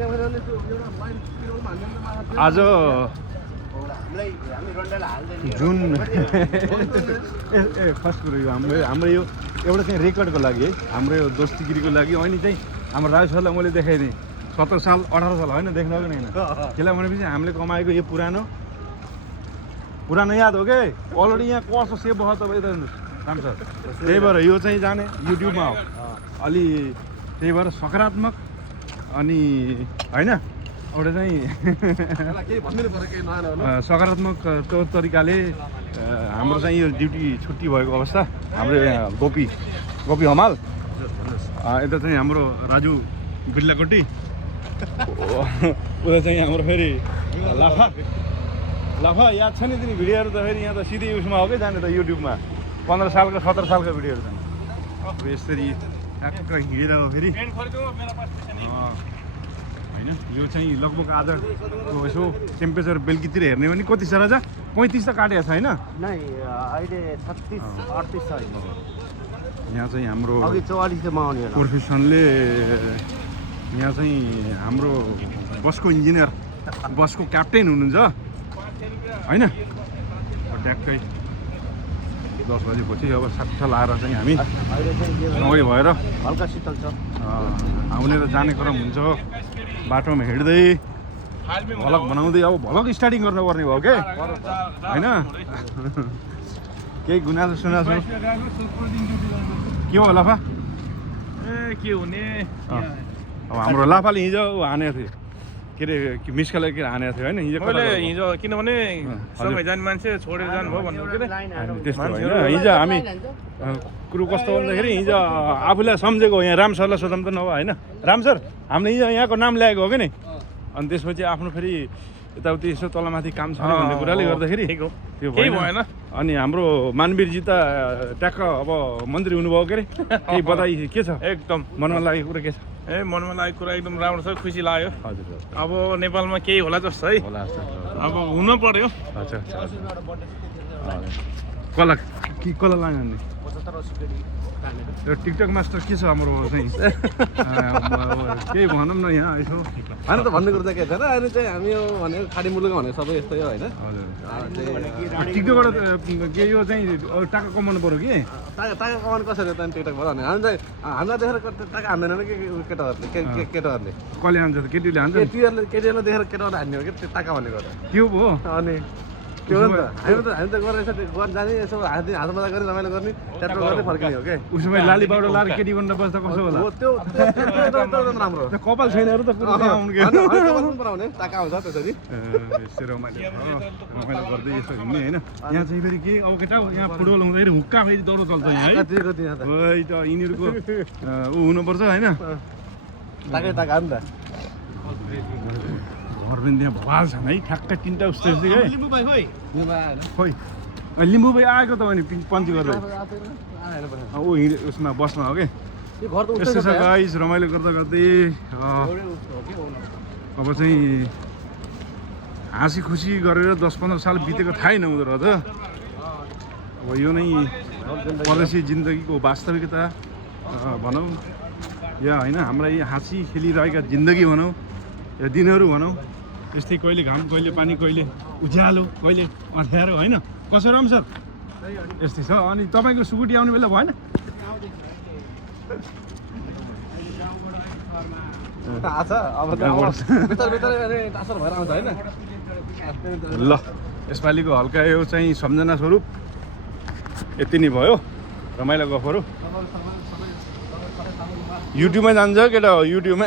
आज जुन फर्स्ट कुरो यो हाम्रो यो एउटा चाहिँ रेकर्डको लागि है, हाम्रो यो दोस्तीगिरीको लागि। अनि चाहिँ हाम्रो राजु सरलाई मैले देखाइदिएँ 17 साल 18 साल होइन, देख्नु कि होइन? त्यसलाई भनेपछि हामीले कमाएको यो पुरानो याद हो कि अलरेडी यहाँ कस्तो सेभ भयो तपाईँ त राम सर। त्यही भएर यो चाहिँ जाने युट्युबमा हो अलि, त्यही भएर सकारात्मक अनि होइन एउटा चाहिँ सकारात्मक तरिकाले हाम्रो चाहिँ यो ड्युटी छुट्टी भएको अवस्था। हाम्रो यहाँ गोपी हमाल, यता चाहिँ हाम्रो राजु बिर्लाकोटी, उता चाहिँ हाम्रो फेरि लाफा याद छ नि तिनी भिडियोहरू त फेरि यहाँ त सिधै उसमा हो कि जाने त युट्युबमा 15 सालको 17 सालको भिडियोहरू छन्। अब यसरी ट्याक्क हिँडेर फेरि होइन यो चाहिँ लगभग आज यसो टेम्परेचर बेलुकीतिर हेर्ने भने कति छ राजा? 35 त काटेको छ होइन? अहिले 36-38 छ। यहाँ चाहिँ हाम्रो अघि 44 आउने प्रोफेसनले यहाँ चाहिँ हाम्रो बसको इन्जिनियर, बसको क्याप्टेन हुनुहुन्छ होइन। ट्याक्कै 10 बजेपछि अब सट्ट लाएर चाहिँ हामी सँगै भएर हल्का शीतल छ आउने र जाने क्रम हुन्छ। बाटोमा हिँड्दै भ्लग बनाउँदै अब भ्लग स्टार्टिङ गर्नुपर्ने भयो क्या होइन? केही गुनासो सुनासो के हो लाफा? के हुने अब हाम्रो लाफाले हिजो हानेको थियो, के अरे मिसकाले के हानेको थियो होइन हिजो, किनभने सँगै जाने मान्छे छोडेर जानुभयो भन्नु के त्यस्तो होइन। हिजो हामी कुरो कस्तो भन्दाखेरि हिजो आफूलाई सम्झेको यहाँ राम सरलाई सोधौँ त नभए होइन? राम सर हामीले हिजो यहाँको नाम ल्याएको हो कि नि, अनि त्यसपछि आफ्नो फेरि यताउति यसो तलमाथि काम छ भन्ने कुराले गर्दाखेरि त्यो भएन। अनि हाम्रो मानवीरजी त ट्याक्क अब मन्त्री हुनुभयो के अरे, केही बधाई के छ? एकदम मनमा लागेको कुरा के छ? मनमा लागेको कुरा एकदम राम्रो छ, खुसी लाग्यो। हजुर अब नेपालमा केही होला जस्तो है, अब हुन पर्यो। अच्छा कसलाई लाग्यो नि यो टिकटक मास्टर के छ हाम्रो चाहिँ? केही भनौँ न यहाँ यसो होइन त भन्ने कुरो त के छैन। अहिले चाहिँ हामी यो भनेको खाडी मुलुक भनेको सबै यस्तै हो होइन? टिकटकबाट के यो चाहिँ टाका कमाउनु पऱ्यो कि? टाका कमाउनु कसरी त टिकटकबाट भने हामी चाहिँ हामीलाई देखेर टाका हान्दैन कि केटाहरूले केटाहरूले कसले हान्छ त? केटीले हान्छ? केटीहरूलाई देखेर केटाहरूले हान्ने हो कि टाका भनेको त्यो भयो। अनि के हो नि त हामी त गरेर गर्न जाने यसो हात मजा गर्ने रमाइलो गर्ने ट्याटो गर्ने फर्किने हो क्या। उसमा लाली पाउडर लाएर केटी बन्दा बस्दा कसो होला? त्यो राम्रो कपाल छैनहरू त बनाउने टाका आउँछ त्यसरी रमाइलो गर्दै यसो हिँड्ने होइन। यहाँ चाहिँ फेरि के अब केटा यहाँ फुटबल हुँदाखेरि हुक्का फेरि डह्रो चल्छ यहाँ है। त यिनीहरूको ऊ हुनुपर्छ होइन? टाका हो नि त। घर पनि त्यहाँ भवाल छन् है, ठ्याक्कै 3टा उस्तो जस्तै है। खोइ लिम्बू भाइ आएको त भने पन्ची गर्दै ऊ उसमा बसमा हो कि यस्तो छ गाइस। रमाइलो गर्दा गर्दै अब चाहिँ हाँसी खुसी गरेर 10-15 साल बितेको थाहै नहुँदो रहेछ। अब यो नै परदेशी जिन्दगीको वास्तविकता भनौँ या होइन, हाम्रा यी हाँसी खेलिरहेका जिन्दगी भनौँ या दिनहरू भनौँ, यस्तै कहिले घाम कहिले पानी कहिले उज्यालो कहिले अँध्यारो होइन? कसो राम सर यस्तै छ। अनि तपाईँको सुकुटी आउने बेला भएन? ल यसपालिको हल्का यो चाहिँ सम्झना स्वरूप यति नै भयो। रमाइलो गफहरू युट्युबमा जान्छ केटा, युट्युबमा